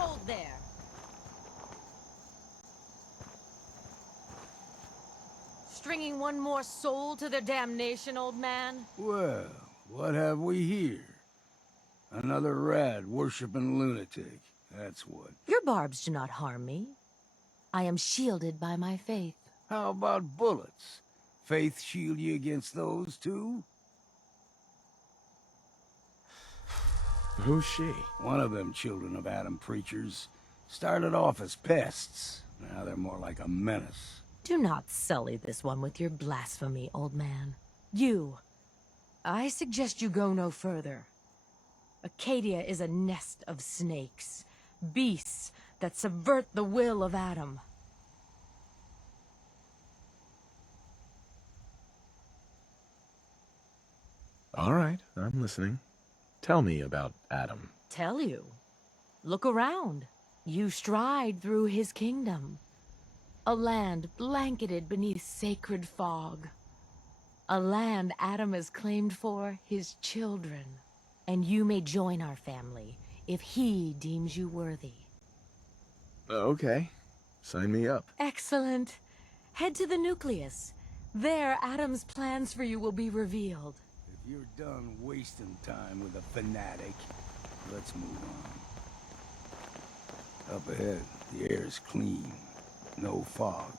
Hold there. Stringing one more soul to their damnation, old man? Well, what have we here? Another rad-worshipping lunatic, that's what. Your barbs do not harm me. I am shielded by my faith. How about bullets? Faith shield you against those, too? Who's she? One of them children of Adam preachers. Started off as pests. Now they're more like a menace. Do not sully this one with your blasphemy, old man. I suggest you go no further. Acadia is a nest of snakes, beasts that subvert the will of Adam. All right, I'm listening. Tell me about Adam. Tell you. Look around. You stride through his kingdom. A land blanketed beneath sacred fog. A land Adam has claimed for his children. And you may join our family if he deems you worthy. Okay, sign me up. Excellent. Head to the nucleus. There, Adam's plans for you will be revealed. If you're done wasting time with a fanatic, let's move on. Up ahead, the air is clean. No fog.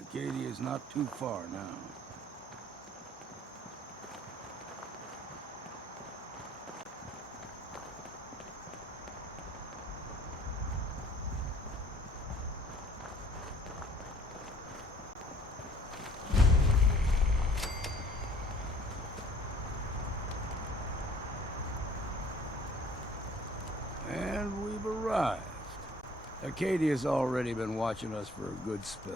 Acadia's not too far now. And we've arrived. Acadia's already been watching us for a good spell.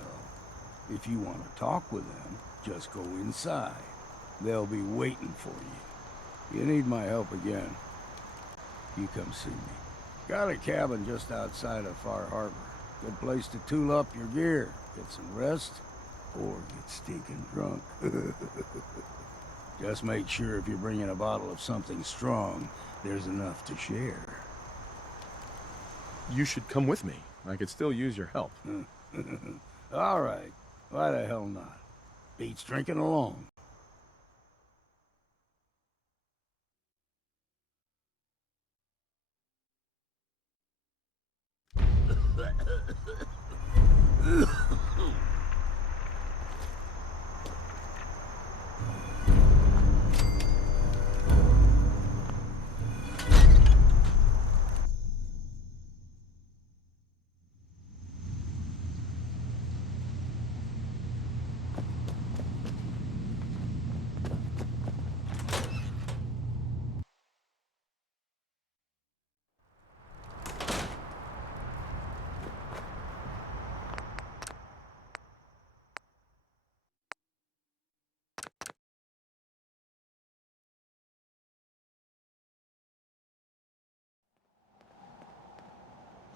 If you want to talk with them, just go inside. They'll be waiting for you. You need my help again, you come see me. Got a cabin just outside of Far Harbor. Good place to tool up your gear, get some rest, or get stinking drunk. Just make sure if you're bringing a bottle of something strong, there's enough to share. You should come with me. I could still use your help. All right. Why the hell not? Beats drinking alone.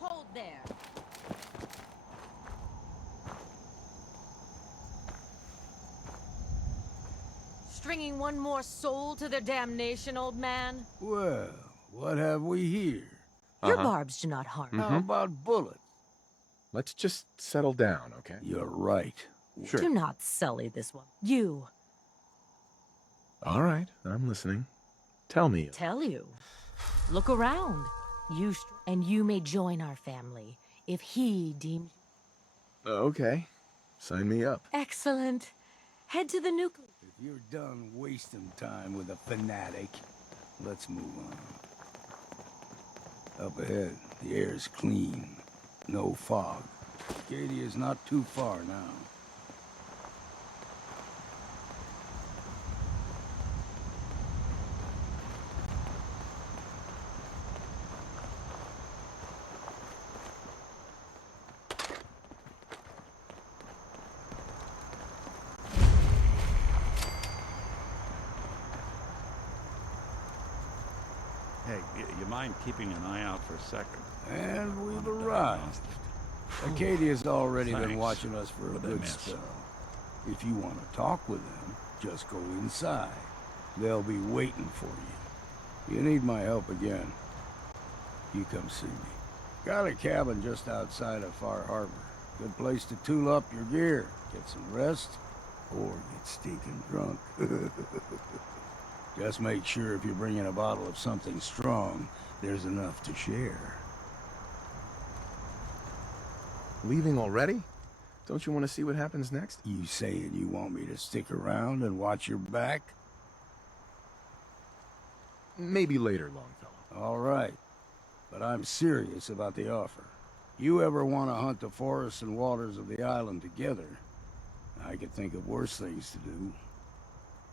Hold there. Stringing one more soul to their damnation, old man? Well, what have we here? Your barbs do not harm. How about bullets? Let's just settle down, okay? You're right. Sure. Do not sully this one. All right, I'm listening. Tell me. Tell you. Look around. And you may join our family if he deems... Okay, sign me up. Excellent. Head to the nucleus. If you're done wasting time with a fanatic, let's move on. Up ahead, the air is clean. No fog. Acadia's not too far now. Hey, you mind keeping an eye out for a second? And we've arrived. Acadia's already been Thanks watching us for a the good mess. spell. If you want to talk with them, just go inside. They'll be waiting for you. You need my help again, you come see me. Got a cabin just outside of Far Harbor. Good place to tool up your gear, get some rest, or get stinking drunk. Just make sure if you're bringing a bottle of something strong, there's enough to share. Leaving already? Don't you want to see what happens next? You saying you want me to stick around and watch your back? Maybe later, Longfellow. All right. But I'm serious about the offer. You ever want to hunt the forests and waters of the island together, I could think of worse things to do.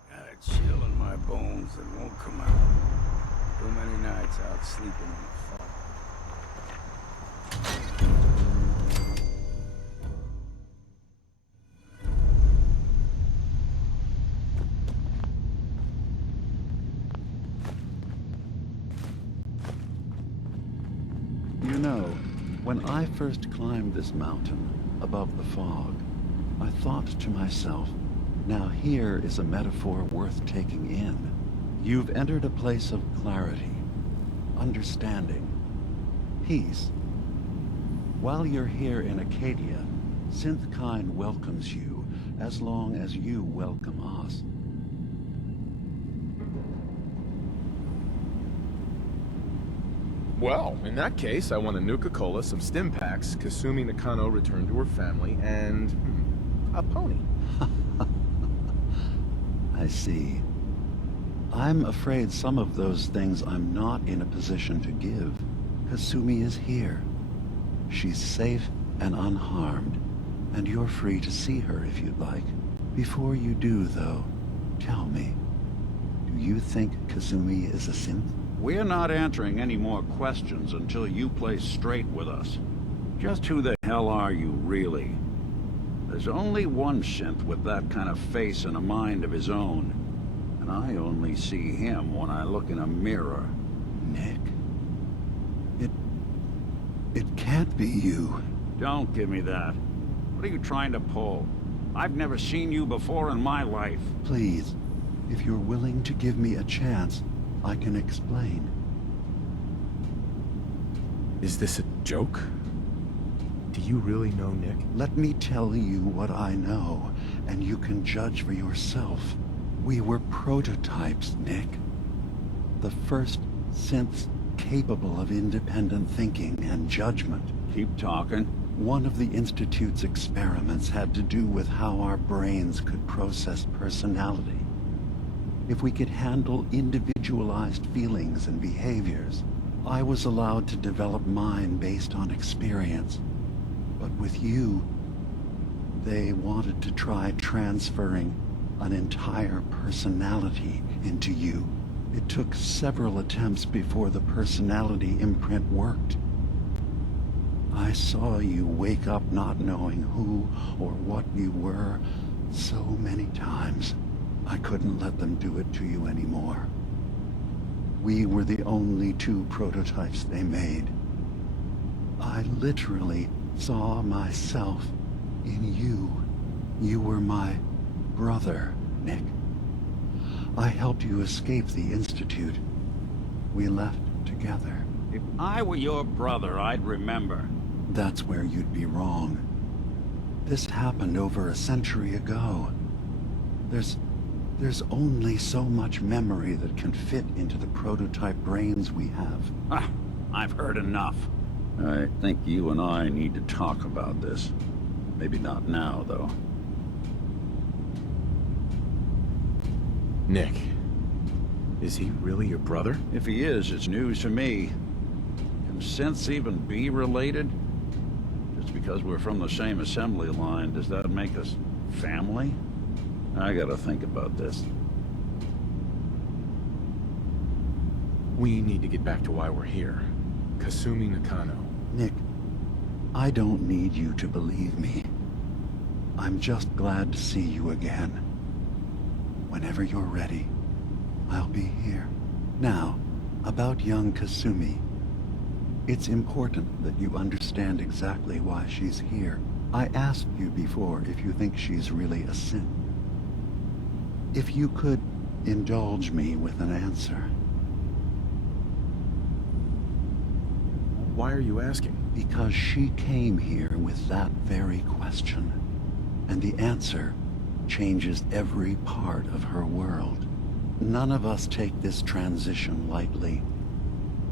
Got a chill in my bones that won't come out. Too many nights out sleeping in the fog. You know, when I first climbed this mountain above the fog, I thought to myself, now here is a metaphor worth taking in. You've entered a place of clarity, understanding, peace. While you're here in Acadia, Synthkind welcomes you as long as you welcome us. Well, in that case, I want a Nuka-Cola, some stim packs, Kasumi Nakano returned to her family, and a pony. I see. I'm afraid some of those things I'm not in a position to give. Kasumi is here. She's safe and unharmed, and you're free to see her if you'd like. Before you do, though, tell me, do you think Kasumi is a synth? We're not answering any more questions until you play straight with us. Just who the hell are you, really? There's only one synth with that kind of face and a mind of his own. And I only see him when I look in a mirror. Nick, it can't be you. Don't give me that. What are you trying to pull? I've never seen you before in my life. Please, if you're willing to give me a chance, I can explain. Is this a joke? Do you really know Nick? Let me tell you what I know, and you can judge for yourself. We were prototypes, Nick. The first synths capable of independent thinking and judgment. Keep talking. One of the Institute's experiments had to do with how our brains could process personality. If we could handle individualized feelings and behaviors, I was allowed to develop mine based on experience. But with you, they wanted to try transferring an entire personality into you. It took several attempts before the personality imprint worked. I saw you wake up not knowing who or what you were so many times. I couldn't let them do it to you anymore. We were the only two prototypes they made. I literally saw myself in you. You were my brother, Nick. I helped you escape the Institute. We left together. If I were your brother, I'd remember. That's where you'd be wrong. This happened over a century ago. There's only so much memory that can fit into the prototype brains we have. Ah, I've heard enough. I think you and I need to talk about this. Maybe not now, though. Nick, is he really your brother? If he is, it's news to me. Can synths even be related? Just because we're from the same assembly line, does that make us family? I gotta think about this. We need to get back to why we're here. Kasumi Nakano. Nick, I don't need you to believe me. I'm just glad to see you again. Whenever you're ready, I'll be here. Now, about young Kasumi. It's important that you understand exactly why she's here. I asked you before if you think she's really a synth. If you could indulge me with an answer. Why are you asking? Because she came here with that very question, and the answer changes every part of her world. None of us take this transition lightly.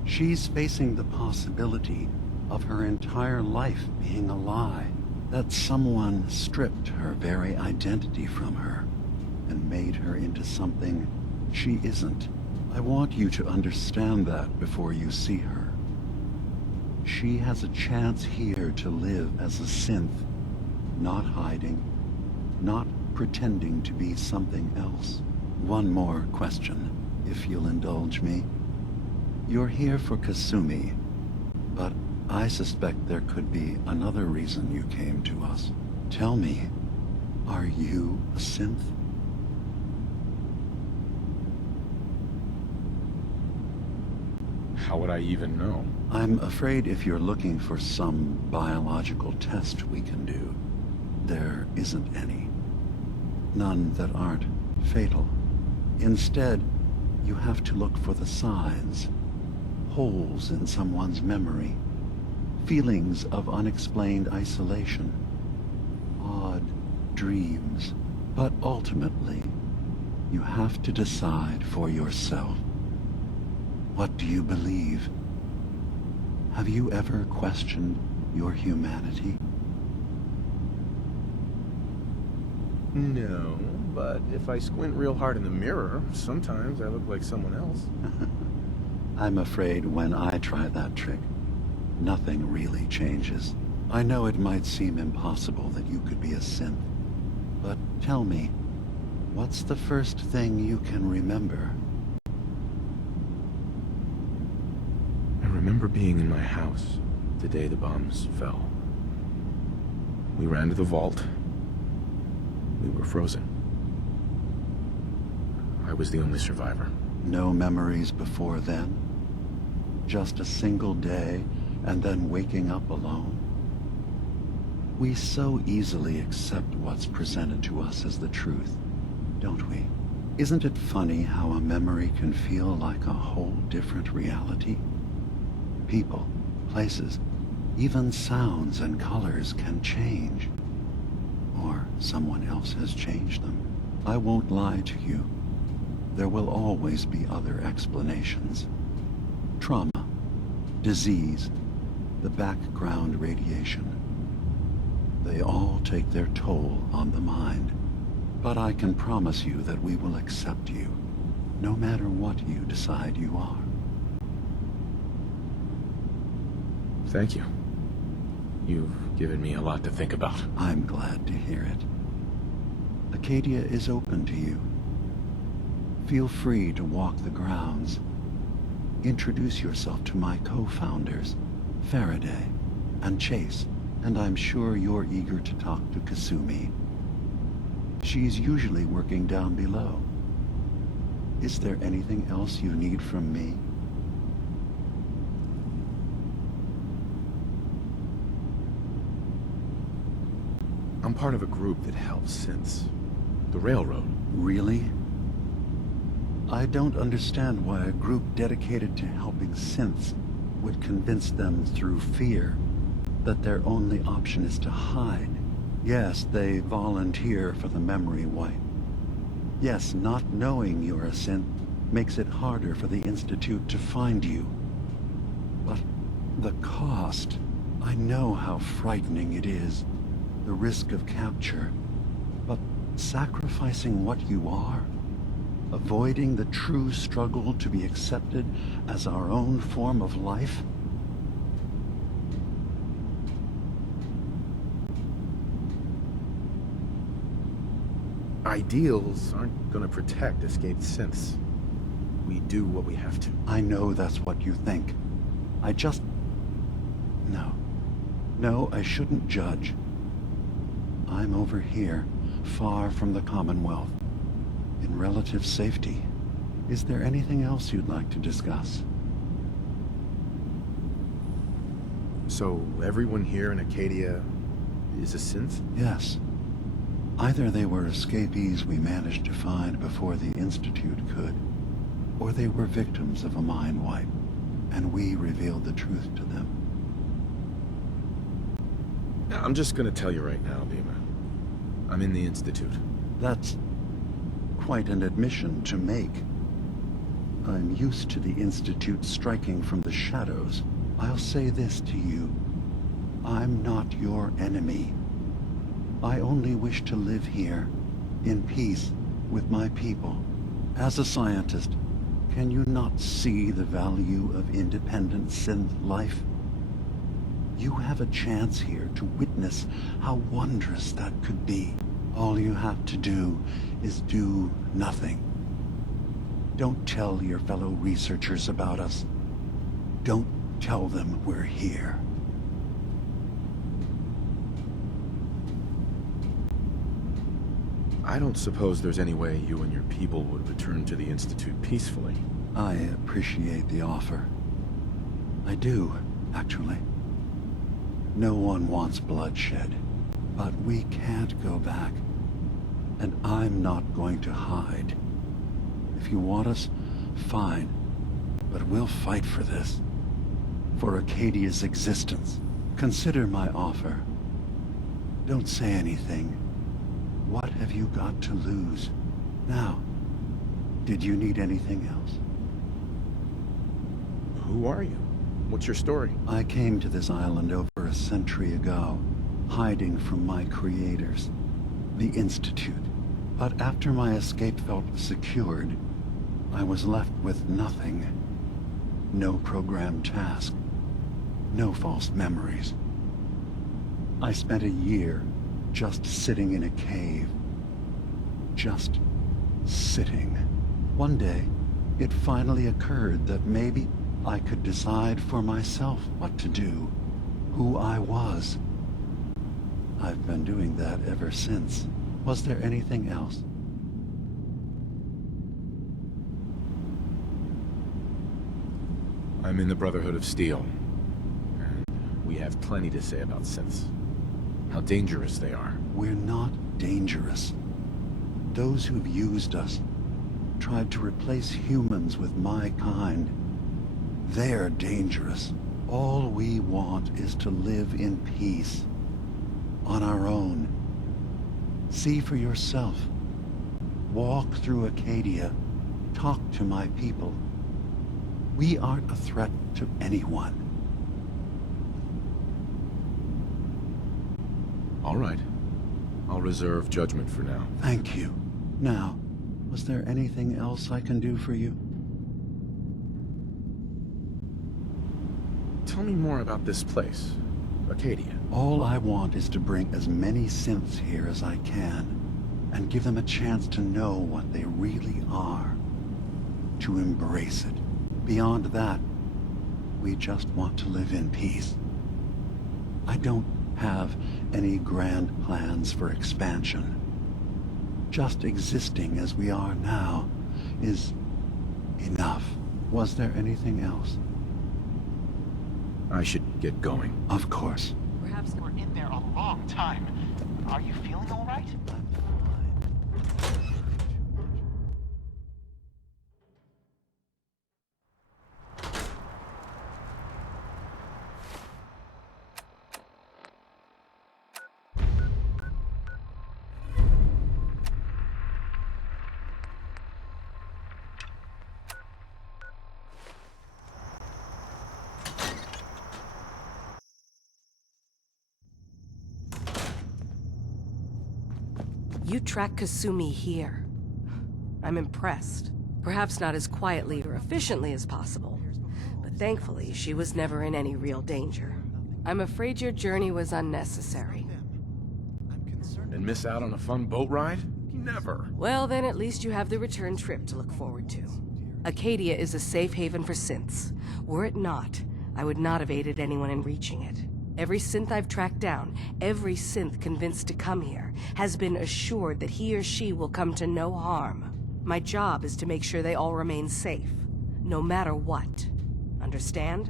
She's facing the possibility of her entire life being a lie, that someone stripped her very identity from her and made her into something she isn't. I want you to understand that before you see her. She has a chance here to live as a synth, not hiding, not pretending to be something else. One more question, if you'll indulge me. You're here for Kasumi, but I suspect there could be another reason you came to us. Tell me, are you a synth? How would I even know? I'm afraid if you're looking for some biological test we can do, there isn't any. None that aren't fatal. Instead, you have to look for the signs, holes in someone's memory, feelings of unexplained isolation, odd dreams. But ultimately, you have to decide for yourself. What do you believe? Have you ever questioned your humanity? No, but if I squint real hard in the mirror, sometimes I look like someone else. I'm afraid when I try that trick, nothing really changes. I know it might seem impossible that you could be a synth, but tell me, what's the first thing you can remember? I remember being in my house the day the bombs fell. We ran to the vault. We were frozen. I was the only survivor. No memories before then? Just a single day, and then waking up alone? We so easily accept what's presented to us as the truth, don't we? Isn't it funny how a memory can feel like a whole different reality? People, places, even sounds and colors can change. Or someone else has changed them. I won't lie to you. There will always be other explanations. Trauma, disease, the background radiation. They all take their toll on the mind. But I can promise you that we will accept you, no matter what you decide you are. Thank you. You've given me a lot to think about. I'm glad to hear it. Acadia is open to you. Feel free to walk the grounds. Introduce yourself to my co-founders, Faraday and Chase, and I'm sure you're eager to talk to Kasumi. She's usually working down below. Is there anything else you need from me? I'm part of a group that helps synths. The Railroad. Really? I don't understand why a group dedicated to helping synths would convince them through fear that their only option is to hide. Yes, they volunteer for the memory wipe. Yes, not knowing you're a synth makes it harder for the Institute to find you. But the cost, I know how frightening it is. The risk of capture, but sacrificing what you are, avoiding the true struggle to be accepted as our own form of life? Ideals aren't gonna protect escaped synths. We do what we have to. I know that's what you think. I just... No, I shouldn't judge. I'm over here, far from the Commonwealth, in relative safety. Is there anything else you'd like to discuss? So everyone here in Acadia is a synth? Yes. Either they were escapees we managed to find before the Institute could, or they were victims of a mind wipe, and we revealed the truth to them. I'm just gonna tell you right now, DiMA. I'm in the Institute. That's quite an admission to make. I'm used to the Institute striking from the shadows. I'll say this to you. I'm not your enemy. I only wish to live here, in peace, with my people. As a scientist, can you not see the value of independent synth life? You have a chance here to witness how wondrous that could be. All you have to do is do nothing. Don't tell your fellow researchers about us. Don't tell them we're here. I don't suppose there's any way you and your people would return to the Institute peacefully. I appreciate the offer. I do, actually. No one wants bloodshed, but we can't go back. And I'm not going to hide. If you want us, fine. But we'll fight for this. For Acadia's existence. Consider my offer. Don't say anything. What have you got to lose? Now, did you need anything else? Who are you? What's your story? I came to this island over a century ago, hiding from my creators, the Institute. But after my escape felt secured, I was left with nothing. No programmed task. No false memories. I spent a year just sitting in a cave. Just sitting. One day, it finally occurred that maybe I could decide for myself what to do, who I was. I've been doing that ever since. Was there anything else? I'm in the Brotherhood of Steel. And we have plenty to say about synths. How dangerous they are. We're not dangerous. Those who've used us, tried to replace humans with my kind, they're dangerous. All we want is to live in peace. On our own. See for yourself. Walk through Acadia. Talk to my people. We aren't a threat to anyone. All right. I'll reserve judgment for now. Thank you. Now, was there anything else I can do for you? Tell me more about this place, Acadia. All I want is to bring as many synths here as I can, and give them a chance to know what they really are. To embrace it. Beyond that, we just want to live in peace. I don't have any grand plans for expansion. Just existing as we are now is enough. Was there anything else? I should get going. Of course. Perhaps we're in there a long time. Are you feeling all right? You track Kasumi here. I'm impressed. Perhaps not as quietly or efficiently as possible, but thankfully she was never in any real danger. I'm afraid your journey was unnecessary. And miss out on a fun boat ride? Never. Well, then at least you have the return trip to look forward to. Acadia is a safe haven for synths. Were it not, I would not have aided anyone in reaching it. Every synth I've tracked down, every synth convinced to come here, has been assured that he or she will come to no harm. My job is to make sure they all remain safe, no matter what. Understand?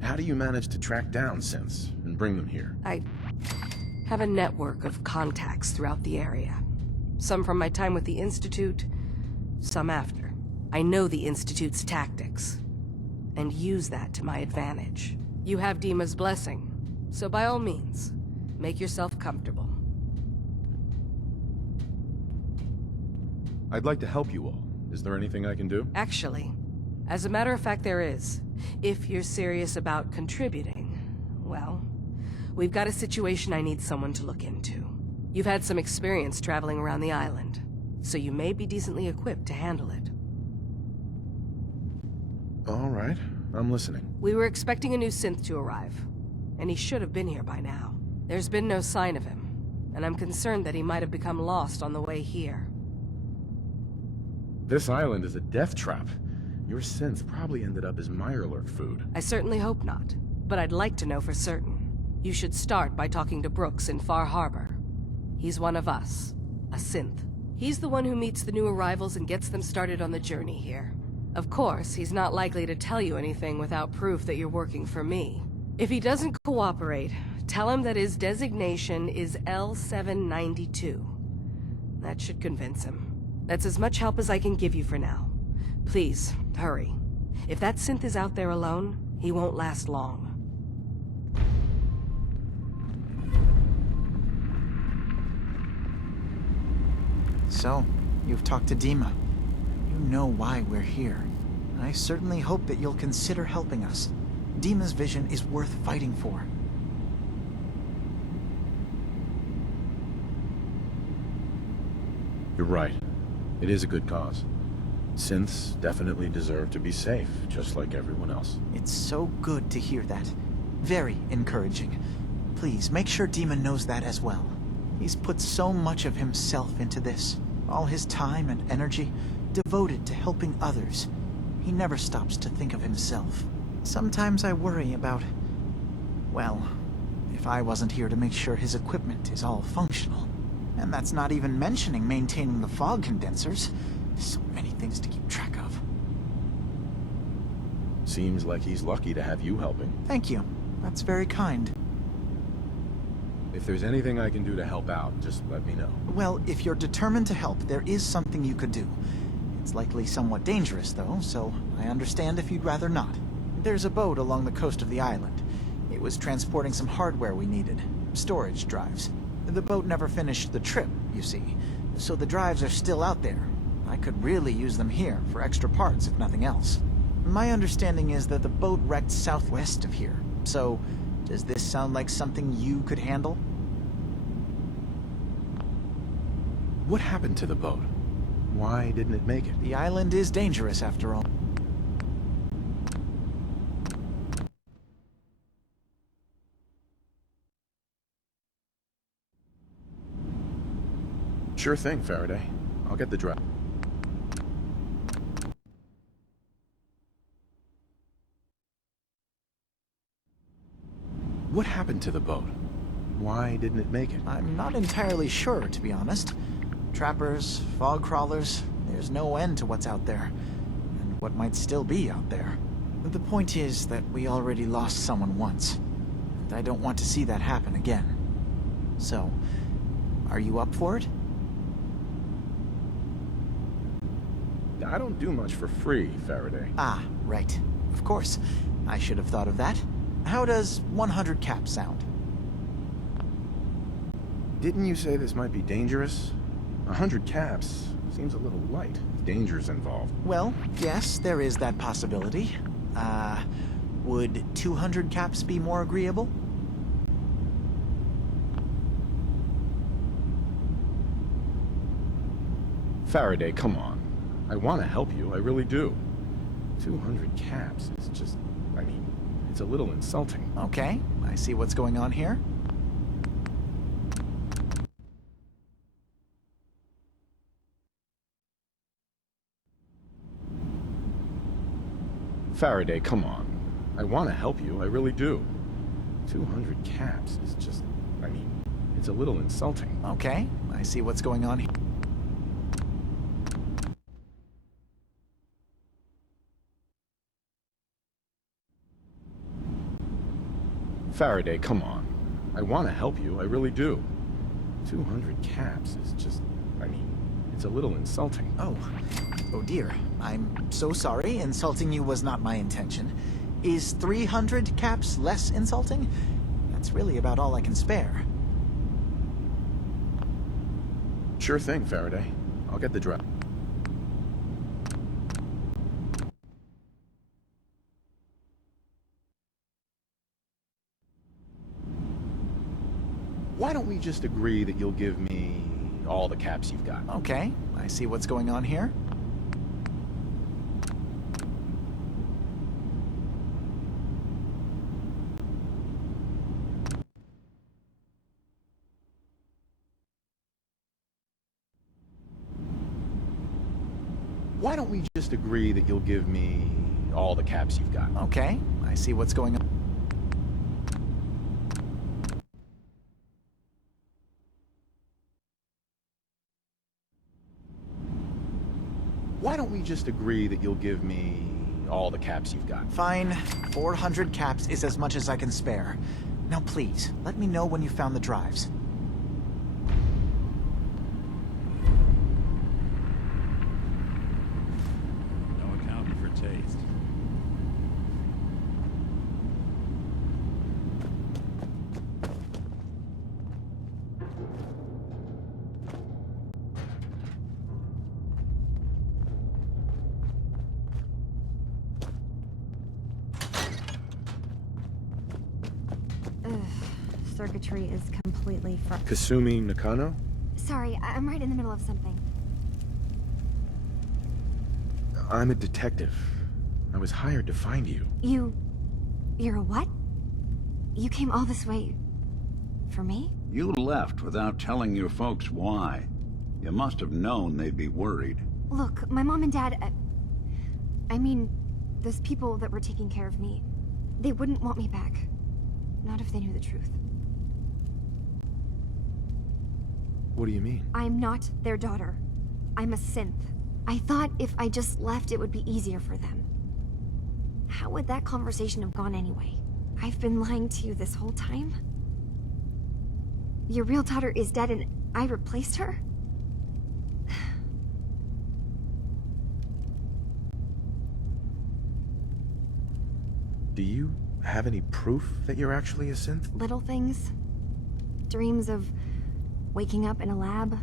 How do you manage to track down synths and bring them here? I have a network of contacts throughout the area. Some from my time with the Institute, some after. I know the Institute's tactics, and use that to my advantage. You have DiMa's blessing. So by all means, make yourself comfortable. I'd like to help you all. Is there anything I can do? Actually, as a matter of fact, there is. If you're serious about contributing, well, we've got a situation I need someone to look into. You've had some experience traveling around the island, so you may be decently equipped to handle it. All right, I'm listening. We were expecting a new synth to arrive, and he should have been here by now. There's been no sign of him, and I'm concerned that he might have become lost on the way here. This island is a death trap. Your synth probably ended up as Mirelurk food. I certainly hope not, but I'd like to know for certain. You should start by talking to Brooks in Far Harbor. He's one of us, a synth. He's the one who meets the new arrivals and gets them started on the journey here. Of course, he's not likely to tell you anything without proof that you're working for me. If he doesn't cooperate, tell him that his designation is L792. That should convince him. That's as much help as I can give you for now. Please, hurry. If that synth is out there alone, he won't last long. So, you've talked to DiMA. You know why we're here. I certainly hope that you'll consider helping us. DiMA's vision is worth fighting for. You're right. It is a good cause. Synths definitely deserve to be safe, just like everyone else. It's so good to hear that. Very encouraging. Please, make sure DiMA knows that as well. He's put so much of himself into this. All his time and energy devoted to helping others. He never stops to think of himself. Sometimes I worry about... well, if I wasn't here to make sure his equipment is all functional. And that's not even mentioning maintaining the fog condensers. So many things to keep track of. Seems like he's lucky to have you helping. Thank you. That's very kind. If there's anything I can do to help out, just let me know. Well, if you're determined to help, there is something you could do. It's likely somewhat dangerous, though, so I understand if you'd rather not. There's a boat along the coast of the island. It was transporting some hardware we needed. Storage drives. The boat never finished the trip, you see, so the drives are still out there. I could really use them here for extra parts, if nothing else. My understanding is that the boat wrecked southwest of here, so does this sound like something you could handle? What happened to the boat? Why didn't it make it? The island is dangerous, after all. Sure thing, Faraday. I'll get the drive. What happened to the boat? Why didn't it make it? I'm not entirely sure, to be honest. Trappers, fog crawlers, there's no end to what's out there. And what might still be out there. The point is that we already lost someone once. And I don't want to see that happen again. So, are you up for it? I don't do much for free, Faraday. Ah, right. Of course. I should have thought of that. How does 100 caps sound? Didn't you say this might be dangerous? 100 caps seems a little light. Danger's involved. Well, yes, there is that possibility. Would 200 caps be more agreeable? Faraday, come on. I want to help you, I really do. 200 caps is just... I mean, it's a little insulting. Okay, I see what's going on here. Faraday, come on. I want to help you, I really do. 200 caps is just... I mean, it's a little insulting. Okay, I see what's going on here. Faraday, come on. I want to help you, I really do. 200 caps is just... I mean, it's a little insulting. Oh dear. I'm so sorry. Insulting you was not my intention. Is 300 caps less insulting? That's It's really about all I can spare. Sure thing, Faraday. I'll get the drive. Why don't we just agree that you'll give me all the caps you've got? Okay, I see what's going on here. Why don't we just agree that you'll give me all the caps you've got? Okay, I see what's going on. Why don't we just agree that you'll give me all the caps you've got? Fine. 400 caps is as much as I can spare. Now please, let me know when you found the drives. No accounting for taste. Circuitry is completely fried. Kasumi Nakano? Sorry, I'm right in the middle of something. I'm a detective. I was hired to find you. You're a what? You came all this way... for me? You left without telling your folks why. You must have known they'd be worried. Look, my mom and dad... I mean, those people that were taking care of me, they wouldn't want me back. Not if they knew the truth. What do you mean? I'm not their daughter. I'm a synth. I thought if I just left, it would be easier for them. How would that conversation have gone anyway? I've been lying to you this whole time? Your real daughter is dead and I replaced her? Do you have any proof that you're actually a synth? Little things. Dreams of waking up in a lab.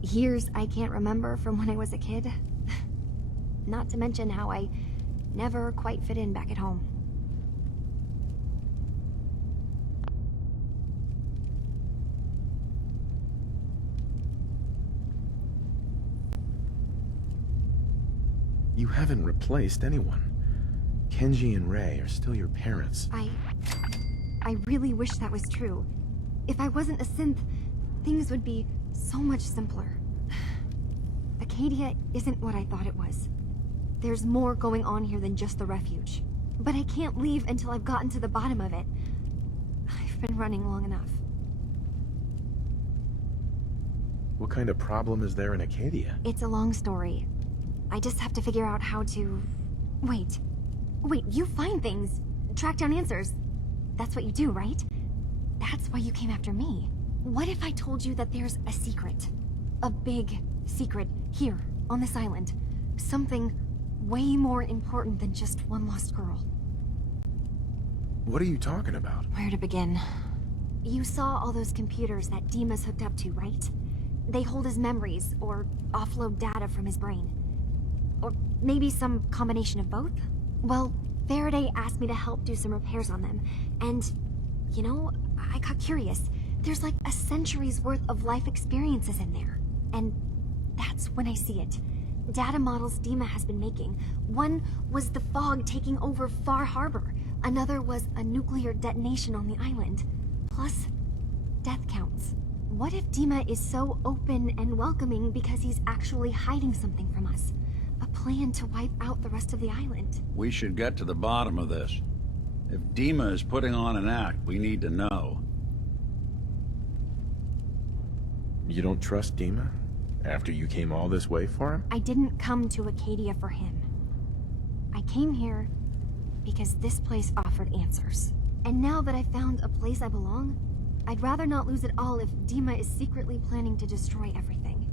Years I can't remember from when I was a kid. Not to mention how I never quite fit in back at home. You haven't replaced anyone. Kenji and Rei are still your parents. I really wish that was true. If I wasn't a synth, things would be so much simpler. Acadia isn't what I thought it was. There's more going on here than just the refuge. But I can't leave until I've gotten to the bottom of it. I've been running long enough. What kind of problem is there in Acadia? It's a long story. I just have to figure out how to... Wait, you find things, track down answers. That's what you do, right? That's why you came after me. What if I told you that there's a secret? A big secret here, on this island. Something way more important than just one lost girl. What are you talking about? Where to begin? You saw all those computers that DiMa's hooked up to, right? They hold his memories, or offload data from his brain. Or maybe some combination of both? Well, Faraday asked me to help do some repairs on them, and, you know, I got curious. There's like a century's worth of life experiences in there. And that's when I see it. Data models DiMa has been making. One was the fog taking over Far Harbor. Another was a nuclear detonation on the island. Plus, death counts. What if DiMa is so open and welcoming because he's actually hiding something from us? A plan to wipe out the rest of the island. We should get to the bottom of this. If DiMa is putting on an act, we need to know. You don't trust DiMa? After you came all this way for him? I didn't come to Acadia for him. I came here because this place offered answers. And now that I found a place I belong, I'd rather not lose it all if DiMa is secretly planning to destroy everything.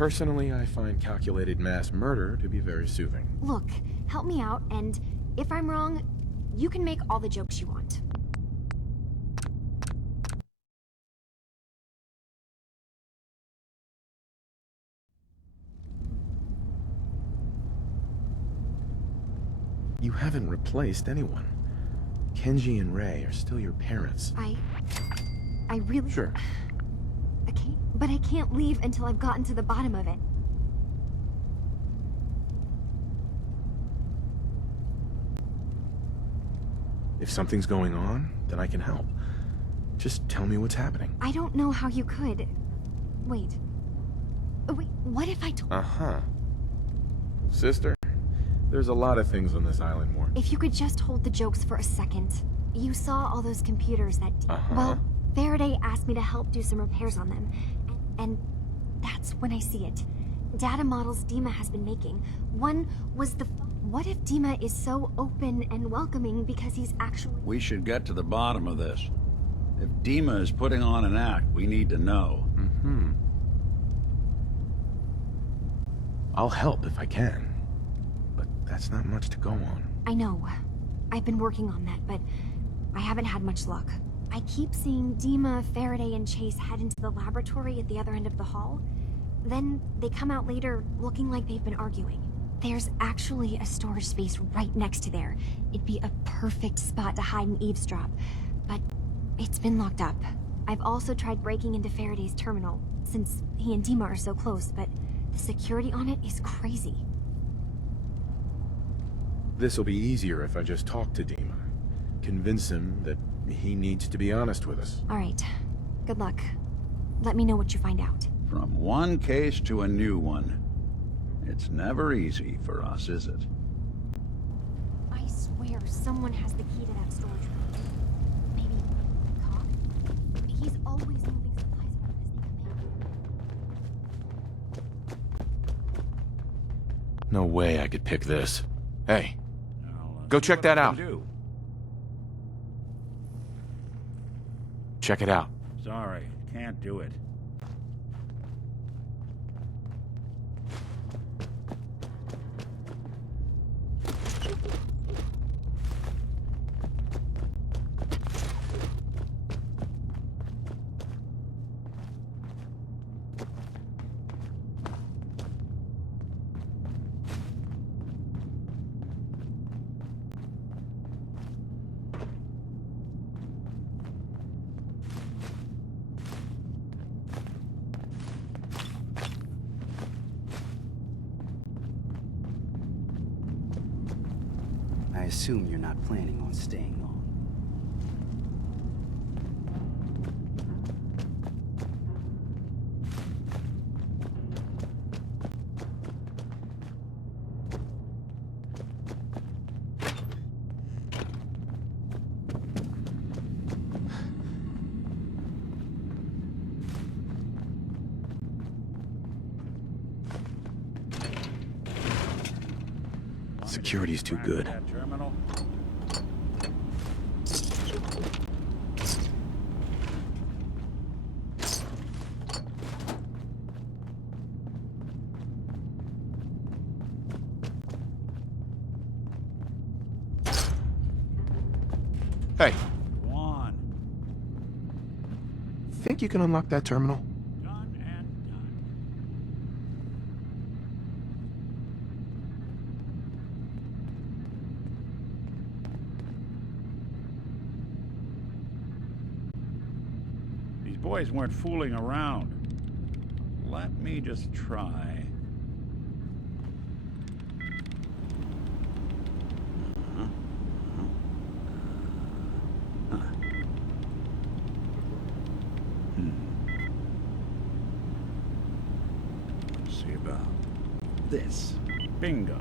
Personally, I find calculated mass murder to be very soothing. Look, help me out, and if I'm wrong, you can make all the jokes you want. You haven't replaced anyone. Kenji and Rei are still your parents. I really... Sure. Okay, but I can't leave until I've gotten to the bottom of it. If something's going on, then I can help. Just tell me what's happening. I don't know how you could. Wait. Wait, what if I told... Uh-huh. Sister, there's a lot of things on this island, more. If you could just hold the jokes for a second. You saw all those computers that... Well, Faraday asked me to help do some repairs on them. And that's when I see it. Data models DiMA has been making. One was the... What if DiMA is so open and welcoming because he's actually... We should get to the bottom of this. If DiMA is putting on an act, we need to know. Mm-hmm. I'll help if I can. But that's not much to go on. I know. I've been working on that, but I haven't had much luck. I keep seeing DiMA, Faraday, and Chase head into the laboratory at the other end of the hall. Then they come out later looking like they've been arguing. There's actually a storage space right next to there. It'd be a perfect spot to hide and eavesdrop. But it's been locked up. I've also tried breaking into Faraday's terminal, since he and DiMA are so close, but the security on it is crazy. This'll be easier if I just talk to DiMA. Convince him that he needs to be honest with us. All right. Good luck. Let me know what you find out. From one case to a new one. It's never easy for us, is it? I swear someone has the key to that storage room. Maybe Cobb? He's always moving supplies around this thing. No way I could pick this. Hey, I'll, go see check what that I out. can do. Check it out. Sorry, can't do it. I assume you're not planning on staying long. Security's too good. That terminal? Hey, Go on. think you can unlock that terminal? Done and done. These boys weren't fooling around. Let me just try. Let's see about this. Bingo.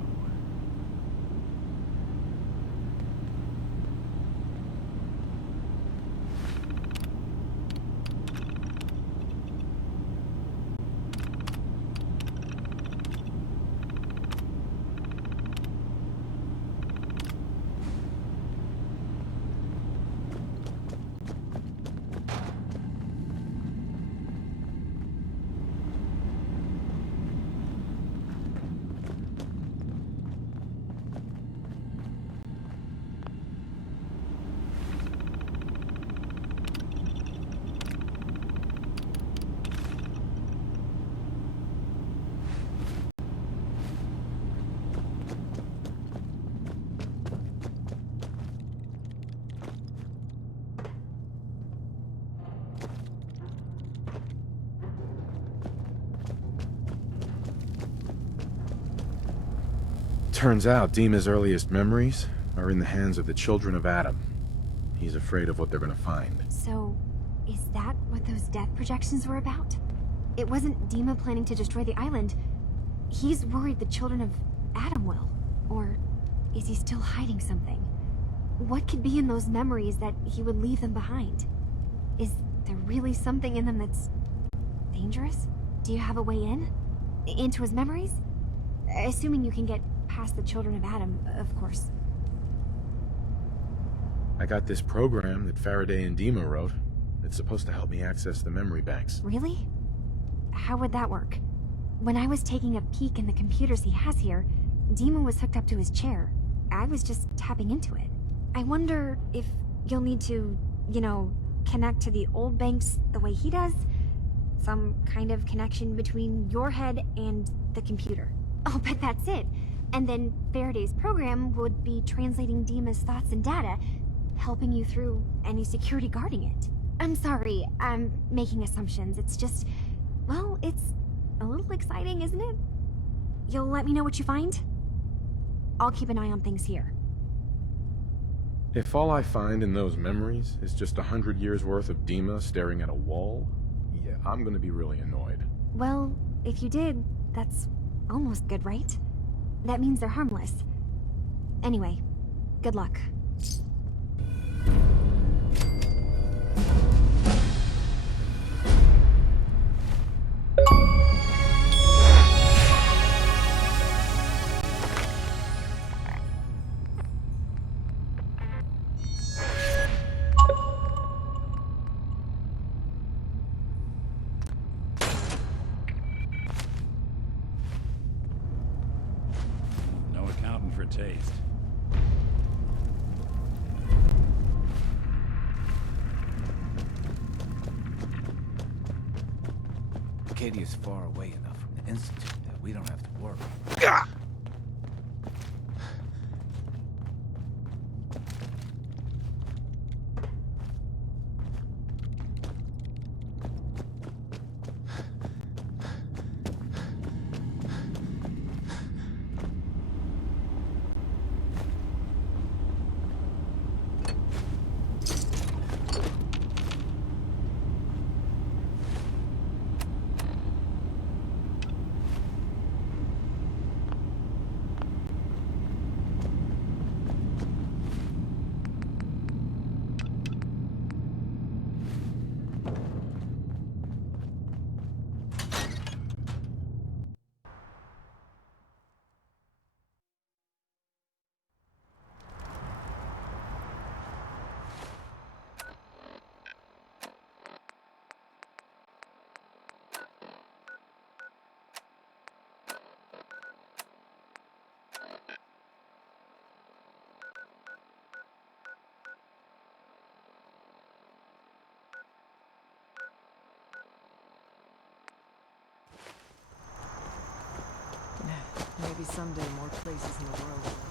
Turns out DiMA's earliest memories are in the hands of the children of Adam. He's afraid of what they're gonna find. So, is that what those death projections were about? It wasn't DiMA planning to destroy the island. He's worried the children of Adam will. Or is he still hiding something? What could be in those memories that he would leave them behind? Is there really something in them that's dangerous? Do you have a way in? Into his memories? Assuming you can get past the children of Adam, of course. I got this program that Faraday and DiMA wrote. It's supposed to help me access the memory banks. Really? How would that work? When I was taking a peek in the computers he has here, DiMA was hooked up to his chair. I was just tapping into it. I wonder if you'll need to, connect to the old banks the way he does? Some kind of connection between your head and the computer. I'll bet that's it. And then Faraday's program would be translating DiMA's thoughts and data, helping you through any security guarding it. I'm sorry, I'm making assumptions. It's just, well, it's a little exciting, isn't it? You'll let me know what you find? I'll keep an eye on things here. If all I find in those memories is just 100 years worth of DiMA staring at a wall, yeah, I'm gonna be really annoyed. Well, if you did, that's almost good, right? That means they're harmless. Anyway, good luck. No accounting for taste. Acadia's far away enough from the Institute that we don't have to worry. Maybe someday more places in the world will